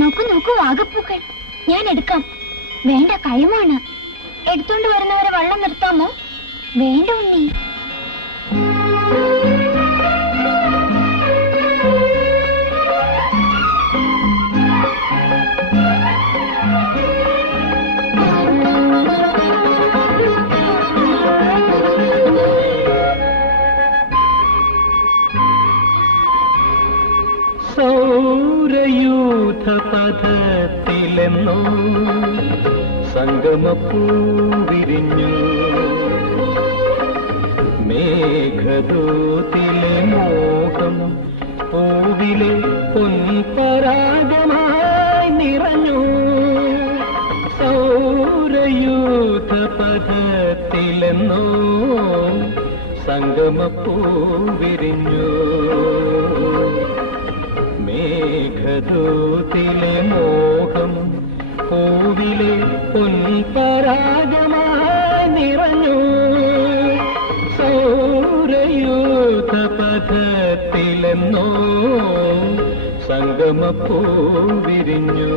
നോക്കൂ നോക്കൂ ആകപ്പൂക്കൾ ഞാൻ എടുക്കാം. വേണ്ട കയമാണ് എടുത്തോണ്ട് വരുന്നവരെ വള്ളം നിർത്താമോ? വേണ്ട ഉണ്ണി. സൗരയൂഥ പഥത്തിലെന്നോ സംഗമപ്പൂ വിരിഞ്ഞു മേഘദൂതിലെ മോഹം പൂവിലെ പൊൻപരാഗമായി നിറഞ്ഞു. സൗരയൂഥ പഥത്തിലെന്നോ സംഗമപ്പൂ വിരിഞ്ഞു മേഘദൂതിലെ മോഹം പൂവിലെ പൊൻപരാഗമായി നിറഞ്ഞു സൗരയൂഥ പഥത്തിലെന്നോ സംഗമപ്പൂ വിരിഞ്ഞു.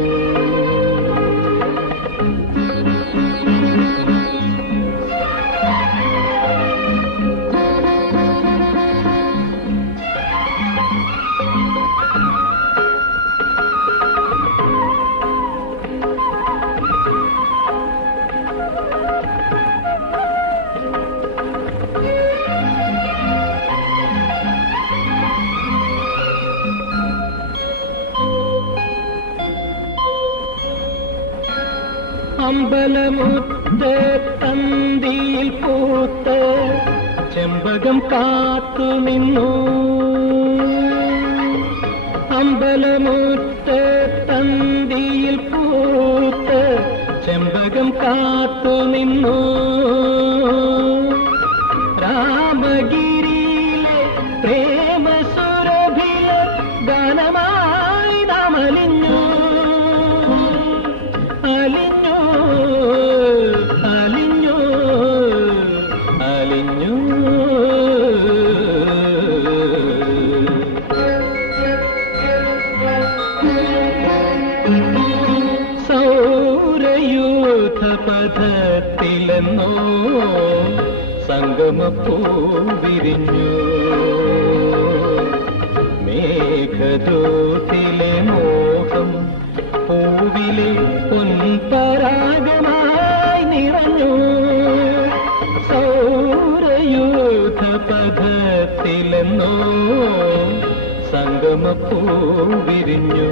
അമ്പലമുത്ത് തന്തിയിൽ പൂത്ത് ചെമ്പകം കാത്തു നിന്നു. അമ്പലമുത്ത് തന്തിയിൽ പൂത്ത് ചെമ്പകം കാത്തു നിന്നു. സൗരയൂഥ പഥത്തിലെന്നോ സംഗമപ്പൂ വിരിഞ്ഞു മേഘദൂതിലെ മോഹം പൂവിലെ പൊൻപരാഗമായി നിറഞ്ഞു. സൗരയൂഥ പഥത്തിലെന്നോ സംഗമപ്പൂ വിരിഞ്ഞു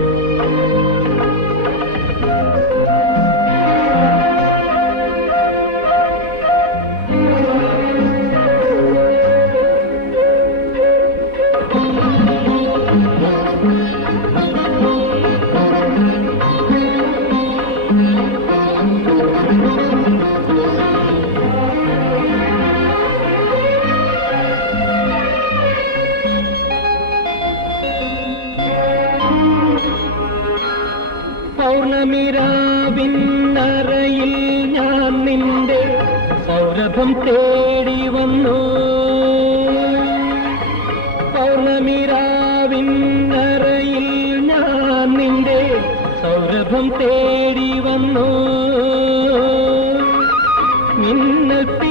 പൗർണമിരാവിന്നറയിൽ ഞാൻ നിന്റെ സൗരഭം തേടി വന്നു. പൗർണമിരാവിന്നറയിൽ ഞാൻ നിന്റെ സൗരഭം തേടി വന്നു. മിന്നൽ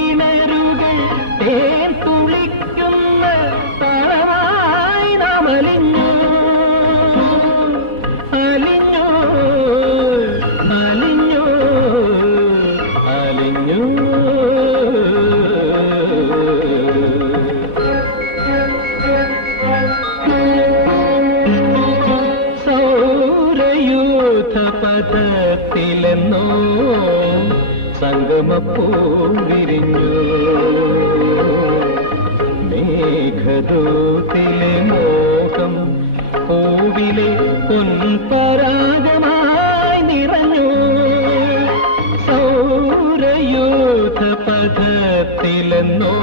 പദത്തിലെന്നോ സംഗമപ്പൂ വിരിഞ്ഞു മേഘദൂതിലെ മോഹം പൂവിലെ പൊൻപരാഗമായി സൗരയൂഥ പദത്തിലെന്നോ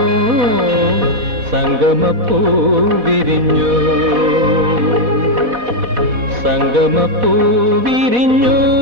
സംഗമപ്പൂ വിരിഞ്ഞു സംഗമപ്പൂ വിരിഞ്ഞു